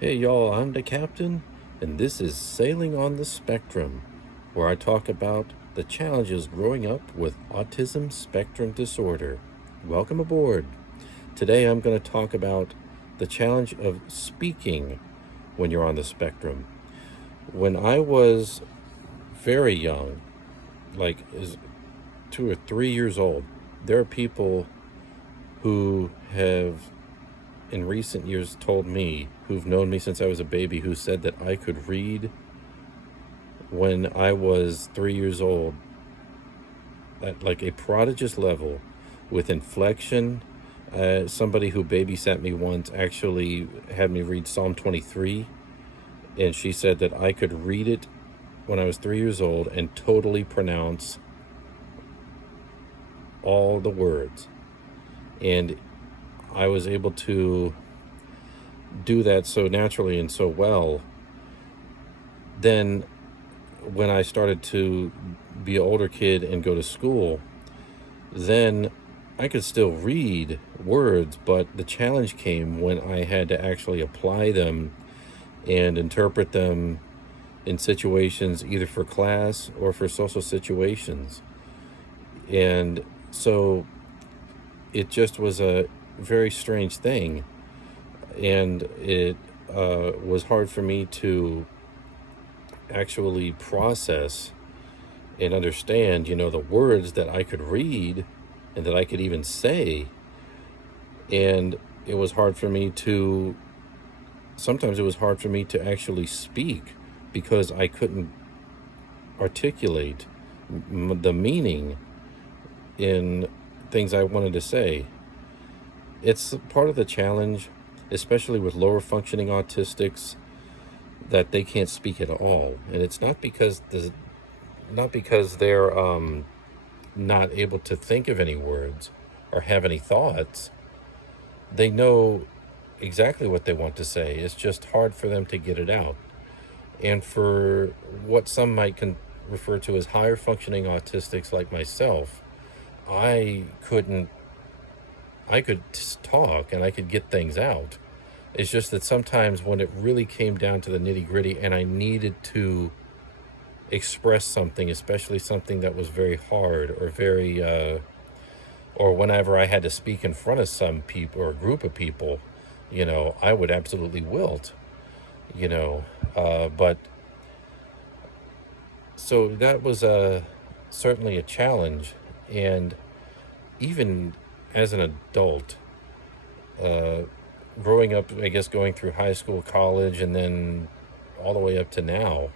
Hey y'all, I'm the captain, and this is Sailing on the Spectrum, where I talk about the challenges growing up with autism spectrum disorder. Welcome aboard. Today I'm going to talk about the challenge of speaking when you're on the spectrum. When I was very young, like is 2 or 3 years old, there are people who have in recent years told me, who've known me since I was a baby, who said that I could read when I was 3 years old at like a prodigious level with inflection. Somebody who babysat me once actually had me read Psalm 23, and she said that I could read it when I was 3 years old and totally pronounce all the words. And I was able to do that so naturally and so well. Then when I started to be an older kid and go to school, then I could still read words, but the challenge came when I had to actually apply them and interpret them in situations either for class or for social situations. And so it just was a very strange thing. And it was hard for me to actually process and understand, the words that I could read and that I could even say. And it was hard for me to, sometimes it was hard for me to actually speak because I couldn't articulate the meaning in things I wanted to say. It's part of the challenge, especially with lower functioning autistics, that they can't speak at all. And it's not because they're not able to think of any words or have any thoughts. They know exactly what they want to say. It's just hard for them to get it out. And for what some might refer to as higher functioning autistics like myself, I couldn't, I could talk and I could get things out. It's just that sometimes when it really came down to the nitty gritty and I needed to express something, especially something that was very hard or or whenever I had to speak in front of some people or a group of people, I would absolutely wilt, you know. But so that was certainly a challenge. And even as an adult, uh, growing up, I guess going through high school, college, and then all the way up to now,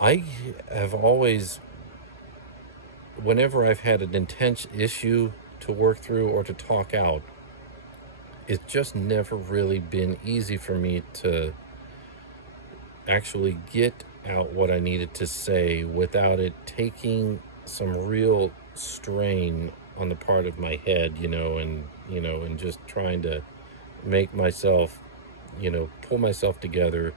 I have always, whenever I've had an intense issue to work through or to talk out, it's just never really been easy for me to actually get out what I needed to say without it taking some real strain on the part of my head, and just trying to make myself, pull myself together,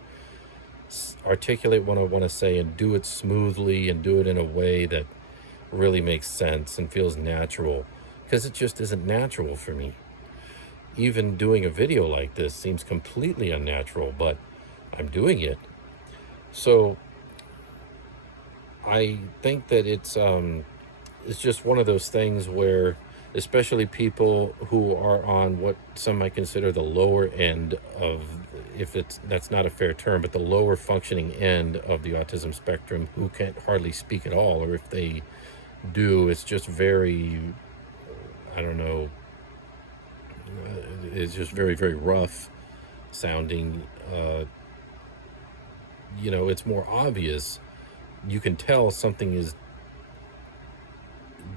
articulate what I want to say and do it smoothly and do it in a way that really makes sense and feels natural, because it just isn't natural for me. Even doing a video like this seems completely unnatural, but I'm doing it. So I think that it's just one of those things where, especially people who are on what some might consider the lower end of, if it's that's not a fair term, but the lower functioning end of the autism spectrum, who can't hardly speak at all, or if they do, it's just very, I don't know, it's just very, very rough sounding. It's more obvious. You can tell something is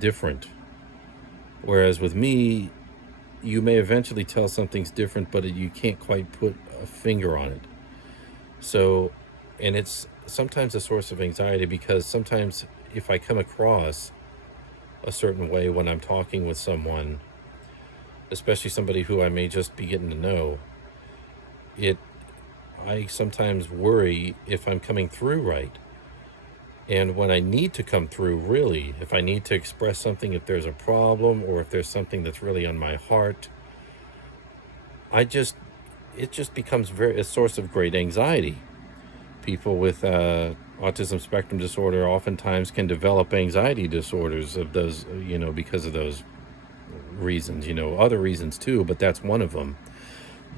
different. Whereas with me, you may eventually tell something's different, but you can't quite put a finger on it. So, and it's sometimes a source of anxiety, because sometimes if I come across a certain way when I'm talking with someone, especially somebody who I may just be getting to know, I sometimes worry if I'm coming through right. And when I need to come through, really, if I need to express something, if there's a problem or if there's something that's really on my heart, I just, it just becomes a source of great anxiety. People with autism spectrum disorder oftentimes can develop anxiety disorders of those, because of those reasons, other reasons too, but that's one of them.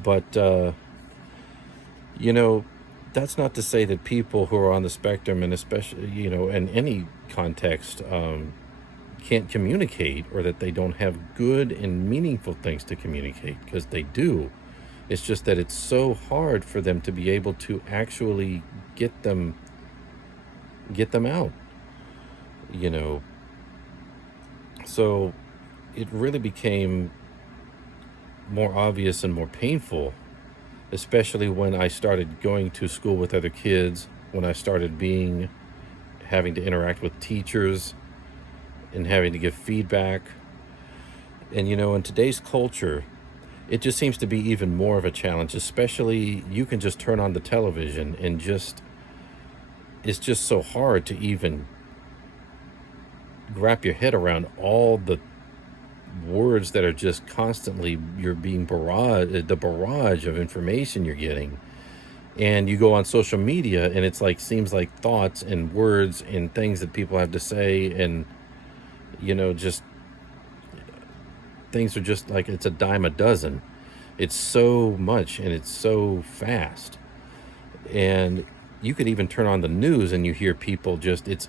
But, you know, that's not to say that people who are on the spectrum, and especially, in any context, can't communicate, or that they don't have good and meaningful things to communicate, because they do. It's just that it's so hard for them to be able to actually get them out, you know. So it really became more obvious and more painful, especially when I started going to school with other kids, when I started having to interact with teachers and having to give feedback. And, in today's culture, it just seems to be even more of a challenge, especially you can just turn on the television and it's just so hard to even wrap your head around all the words that are just constantly, you're being the barrage of information you're getting. And you go on social media and it's like, seems like thoughts and words and things that people have to say, and just things are just like, it's a dime a dozen. It's so much and it's so fast. And you could even turn on the news and you hear people it's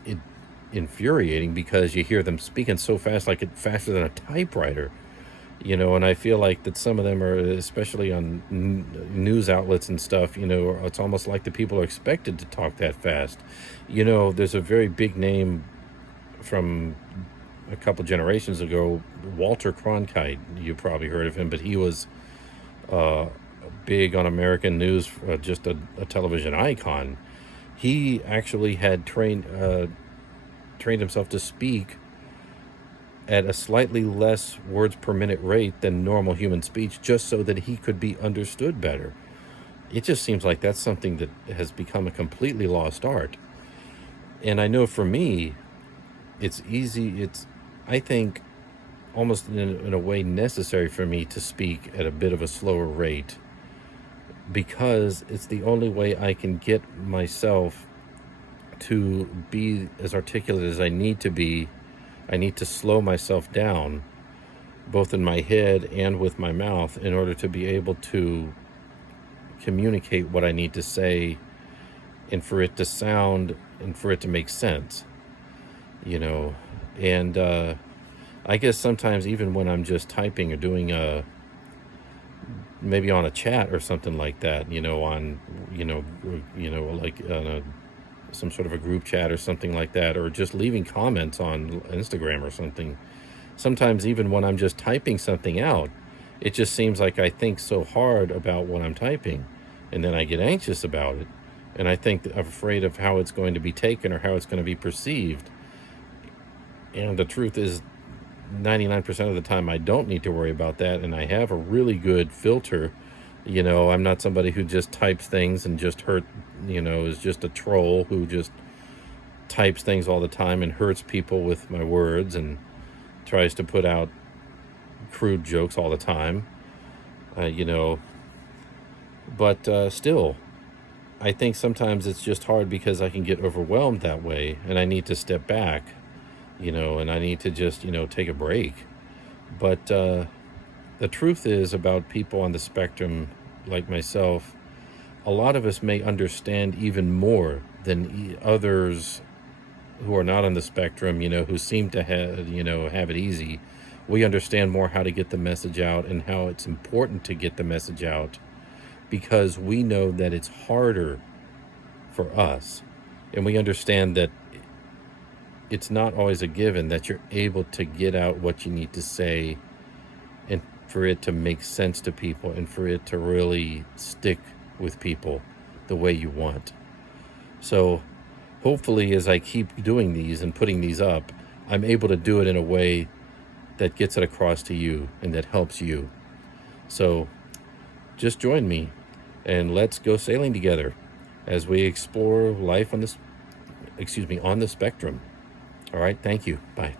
infuriating, because you hear them speaking so fast, like faster than a typewriter, and I feel like that some of them are, especially on news outlets and stuff, it's almost like the people are expected to talk that fast. There's a very big name from a couple generations ago, Walter Cronkite. You probably heard of him, but he was big on American news, just a television icon. He actually had trained himself to speak at a slightly less words per minute rate than normal human speech, just so that he could be understood better. It just seems like that's something that has become a completely lost art. And I know for me, it's I think, almost in a way necessary for me to speak at a bit of a slower rate, because it's the only way I can get myself to be as articulate as I need to be. I need to slow myself down, both in my head and with my mouth, in order to be able to communicate what I need to say, and for it to sound and for it to make sense, And I guess sometimes, even when I'm just typing or doing maybe on a chat or something like that, like on some sort of a group chat or something like that, or just leaving comments on Instagram or something. Sometimes even when I'm just typing something out, it just seems like I think so hard about what I'm typing, and then I get anxious about it, and I'm afraid of how it's going to be taken or how it's going to be perceived. And the truth is, 99% of the time, I don't need to worry about that, and I have a really good filter. I'm not somebody who just types things and just is just a troll who just types things all the time and hurts people with my words and tries to put out crude jokes all the time, But still, I think sometimes it's just hard because I can get overwhelmed that way, and I need to step back, and I need to just, take a break. But the truth is, about people on the spectrum like myself, a lot of us may understand even more than others who are not on the spectrum, who seem to have it easy. We understand more how to get the message out and how it's important to get the message out, because we know that it's harder for us. And we understand that it's not always a given that you're able to get out what you need to say, and for it to make sense to people, and for it to really stick with people the way you want. So hopefully, as I keep doing these and putting these up, I'm able to do it in a way that gets it across to you and that helps you. So just join me and let's go sailing together as we explore life on the spectrum. All right, thank you. Bye.